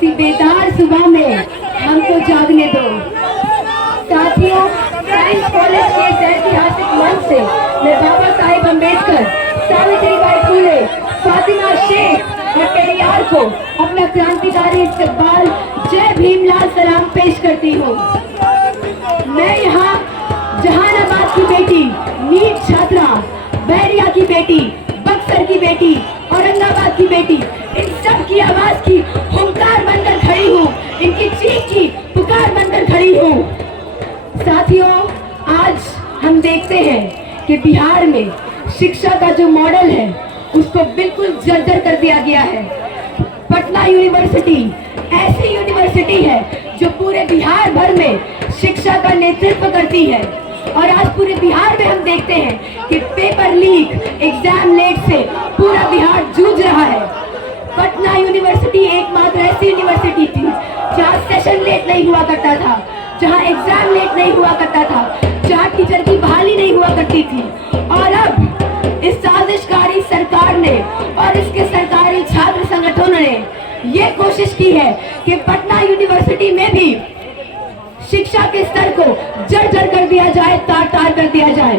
ऐसी बेदार सुबह में हमको जागने दो। साथियों, साइंस कॉलेज के इस ऐतिहासिक मंच से मैं बाबा साहेब अम्बेडकर, सावित्रीबाई फुले, फातिमा शेख और पेरियार को अपना क्रांतिकारी इस्तकबाल जय भीमलाल सलाम पेश करती हूँ। मैं यहाँ जहानाबाद की बेटी, नीट छात्रा, बैरिया की बेटी, बक्सर की बेटी, औरंगाबाद की बेटी, इन सब की आवाज की हुंकार बनकर खड़ी हूँ, इनकी चीख की पुकार बनकर खड़ी हूँ। साथियों, आज हम देखते हैं कि बिहार में शिक्षा का जो मॉडल है उसको बिल्कुल जर्जर कर दिया गया है। पटना यूनिवर्सिटी ऐसी यूनिवर्सिटी है जो पूरे बिहार भर में शिक्षा का नेतृत्व करती है और आज पूरे बिहार में हम देखते हैं कि पेपर लीक, एग्जाम लेट से पूरा बिहार जूझ रहा है। पटना यूनिवर्सिटी एकमात्र ऐसी यूनिवर्सिटी थी जहाँ सेशन लेट नहीं हुआ करता था, जहाँ एग्जाम लेट नहीं हुआ करता था, जहाँ टीचर की बहाली नहीं हुआ करती थी। और अब इस साजिशकारी सरकार ने और इसके सरकारी छात्र संगठनों ने ये कोशिश की है कि पटना यूनिवर्सिटी में भी शिक्षा के स्तर को जर्जर कर दिया जाए, तार तार कर दिया जाए।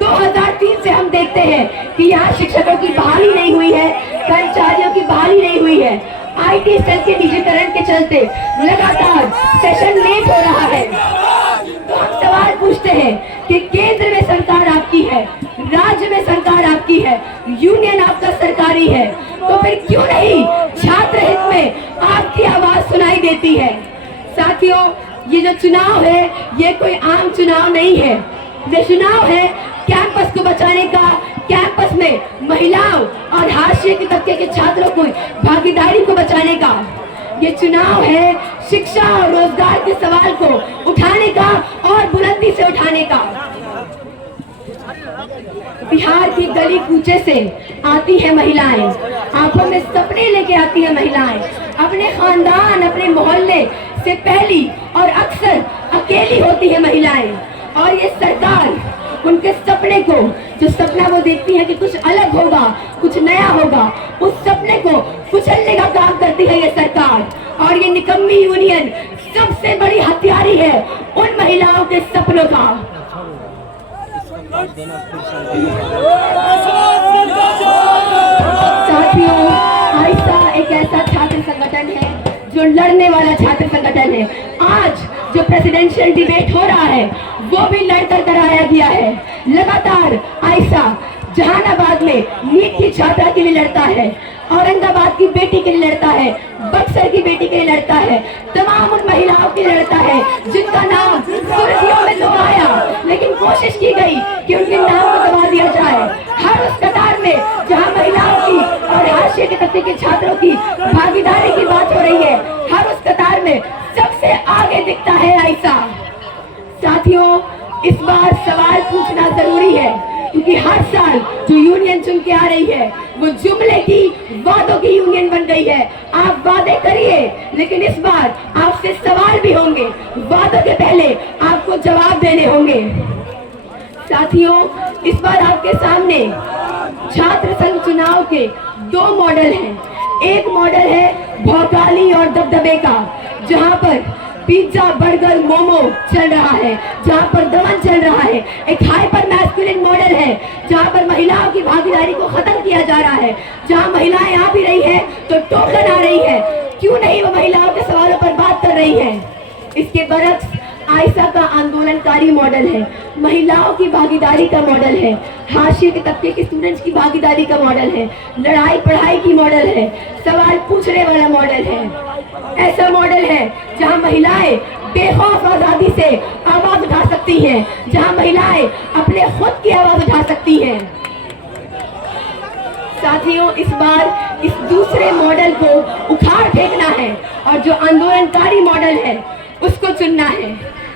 2003 से हम देखते हैं कि यहाँ शिक्षकों की बहाली नहीं हुई है, कर्मचारियों की बहाली नहीं हुई है। IT सेल के डिजिटलीकरण के चलते लगातार सेशन लेट हो रहा है। तो हम सवाल पूछते हैं कि केंद्र में सरकार आपकी है, राज्य में सरकार आपकी है, यूनियन आपका सरकारी है, तो फिर क्यों नहीं छात्र हित में आपकी आवाज सुनाई देती है। साथियों, ये जो चुनाव है ये कोई आम चुनाव नहीं है, ये चुनाव है कैंपस को बचाने का, कैंपस में महिलाओं और हाशिए के तबके के छात्रों को भागीदारी को बचाने का। ये चुनाव है शिक्षा और रोजगार के सवाल को उठाने का और बुलंदी से उठाने का। बिहार की गली कूचे से आती है महिलाएं, आंखों में सपने लेके आती है महिलाएं, अपने खानदान, अपने मोहल्ले से पहली और अक्सर अकेली होती है महिलाएं। और ये सरकार उनके सपने को, जो सपना वो देखती है कि कुछ अलग होगा, कुछ नया होगा, उस सपने को कुचलने का काम करती है ये सरकार। और ये निकम्मी यूनियन सबसे बड़ी हथियारी है उन महिलाओं के सपनों का। साथियों, आइसा एक ऐसा छात्र संगठन है जो लड़ने वाला छात्र संगठन है। आज जो प्रेसिडेंशियल डिबेट हो रहा है वो भी लड़कर कराया गया है। लगातार आइसा जहानाबाद में नीट की छात्रा के लिए लड़ता है, औरंगाबाद की बेटी के लिए लड़ता है, बक्सर की बेटी के लिए लड़ता है, तमाम उन महिलाओं के लिए लड़ता है जिनका नाम सुर्खियों में तो आया, लेकिन कोशिश की गई कि उनके नाम को दबा दिया जाए। हर उस कतार में जहां महिलाओं की और हाशिए के तबके के छात्रों की भागीदारी की बात हो रही है, हर उस कतार में सबसे आगे दिखता है आइसा। साथियों, इस बार सवाल पूछना जरूरी है क्योंकि हर साल जो यूनियन चुन के आ रही है वो जुमले की, वादों की यूनियन बन गई है। आप वादे करिए, लेकिन इस बार आपसे सवाल भी होंगे, वादों के पहले आपको जवाब देने होंगे। साथियों, इस बार आपके सामने छात्र संघ चुनाव के 2 मॉडल हैं। एक मॉडल है भौकाली और दबदबे का, जहां पर पिज्जा, बर्गर, मोमो चल रहा है, जहां पर दमन चल रहा है। एक हाइपर मैस्कुलिन मॉडल है जहां पर महिलाओं की भागीदारी को खत्म किया जा रहा है, जहां महिलाएं आ भी रही है तो टोकन आ रही है, क्यों नहीं वो महिलाओं के सवालों पर बात कर रही है। इसके बरक्स आइसा का आंदोलनकारी मॉडल है, महिलाओं की भागीदारी का मॉडल है, हाशिए के तबके के स्टूडेंट्स की भागीदारी का मॉडल है, लड़ाई पढ़ाई की मॉडल है, सवाल पूछने वाला मॉडल है। ऐसा मॉडल है जहां महिलाएं बेखौफ आजादी से आवाज उठा सकती हैं, जहां महिलाएं अपने खुद की आवाज उठा सकती हैं। साथियों, इस बार इस दूसरे मॉडल को उखाड़ फेंकना है और जो आंदोलनकारी मॉडल है उसको चुनना है।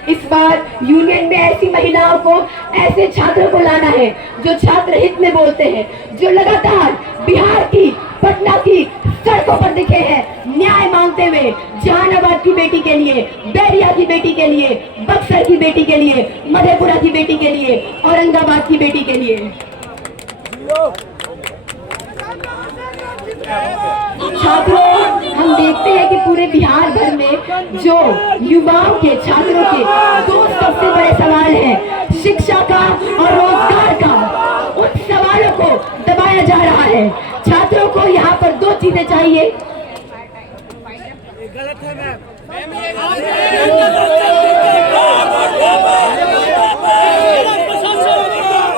इस बार यूनियन में ऐसी महिलाओं को, ऐसे छात्रों को लाना है जो छात्र हित में बोलते हैं, जो लगातार बिहार की, पटना की सड़कों पर दिखे हैं न्याय मांगते हुए, जहानाबाद की बेटी के लिए, बैरिया की बेटी के लिए, बक्सर की बेटी के लिए, मधेपुरा की बेटी के लिए, औरंगाबाद की बेटी के लिए। छात्रों, हम देखते हैं कि पूरे बिहार भर में जो युवाओं के, छात्रों के दो सबसे बड़े सवाल हैं, शिक्षा का और रोजगार का। उन सवालों को दबाया जा रहा है। छात्रों को यहाँ पर दो चीजें चाहिए। गलत है मैम।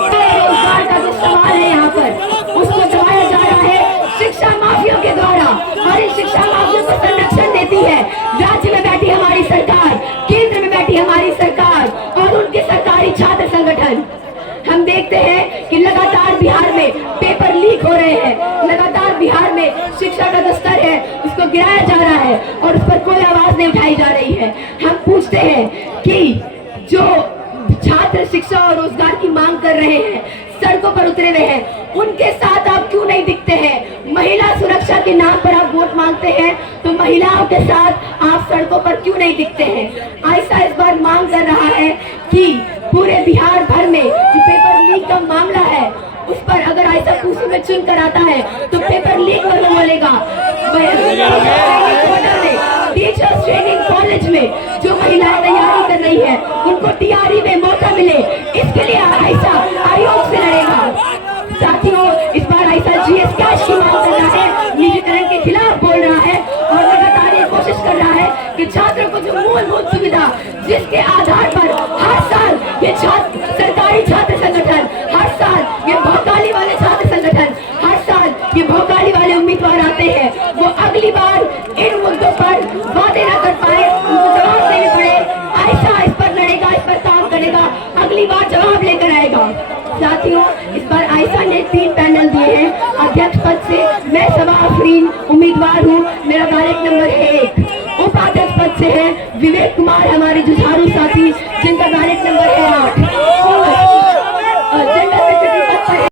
रोजगार का जो सवाल है यहाँ पर, उसको दबाया जा रहा है शिक्षा माफियों के द्वारा, और इस शिक्षा माफियों को संरक्षण देती है राज्य में बैठी हमारी सरकार, केंद्र में बैठी हमारी सरकार और उनके सरकारी छात्र संगठन। हम देखते हैं कि लगातार बिहार में पेपर लीक हो रहे हैं, लगातार बिहार में शिक्षा का जो स्तर है उसको गिराया जा रहा है और उस पर कोई आवाज नहीं उठाई जा रही है। हम पूछते हैं कि जो छात्र शिक्षा और रोजगार की मांग कर रहे हैं, सड़कों पर उतरे हुए हैं, उनके साथ आप क्यों नहीं दिखते हैं? महिला सुरक्षा के नाम पर आप वोट मांगते हैं, तो महिलाओं के साथ आप सड़कों पर क्यों नहीं दिखते हैं? आयशा इस बार मांग कर रहा है कि पूरे बिहार भर में जो पेपर लीक का मामला है उस पर अगर आयशा पूछू में चुन कर आता है तो पेपर लीक पर बोलेगा। टीचर्स ट्रेनिंग कॉलेज में जो महिलाएं तैयारी कर रही है उनको टीआरई में मौका मिले, इसके लिए आयशा आयोग से लड़ेगा। साथियों, इस बार आयशा जीएस कैश की मांग कर रहा है, निजीकरण के खिलाफ बोल रहा है और लगातार ये कोशिश कर रहा है कि छात्रों को जो मूलभूत सुविधा जिसके आधार पर हर साल ये सरकारी छात्र संगठन, हर साल ये भोकाली वाले छात्र संगठन, हर साल ये भोकाली वाले उम्मीदवार आते हैं, वो अगली बार इन मुद्दों पर वादे न कर पाए, उनको जवाब देने पड़े। आयशा इस पर लड़ेगा, इस पर काम करेगा, अगली बार जवाब लेकर आएगा। साथियों, इस बार आयशा ने 3 पैनल दिए हैं अध्यक्ष पद से। मैं सबा अफरीन उम्मीदवार हूँ, मेरा बैलेट नंबर है 1। उपाध्यक्ष पद से है विवेक कुमार, हमारे जुझारू साथी,